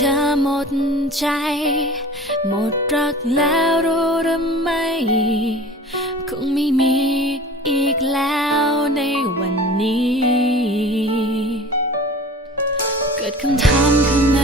เธอหมดใจ หมดรักแล้วรู้หรือไม่ คงไม่มีอีกแล้วในวันนี้ เกิดคำถามขึ้นใน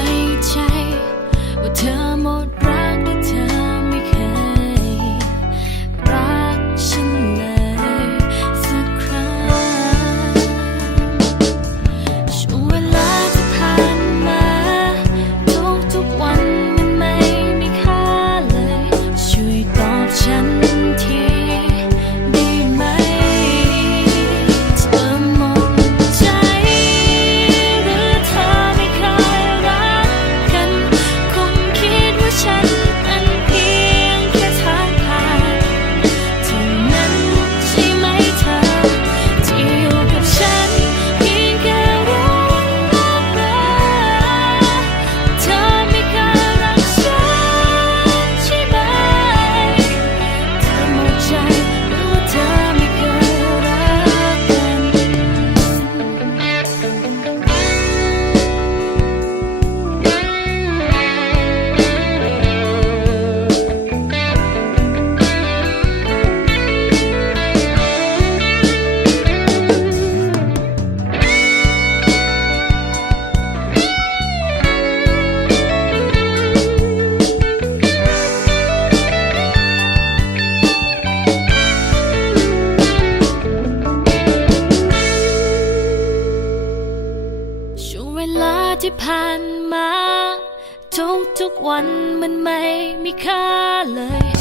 เวลาที่ผ่านมา ทุกทุกวันมันไม่มีค่าเลย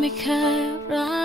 ไม่เคยรัก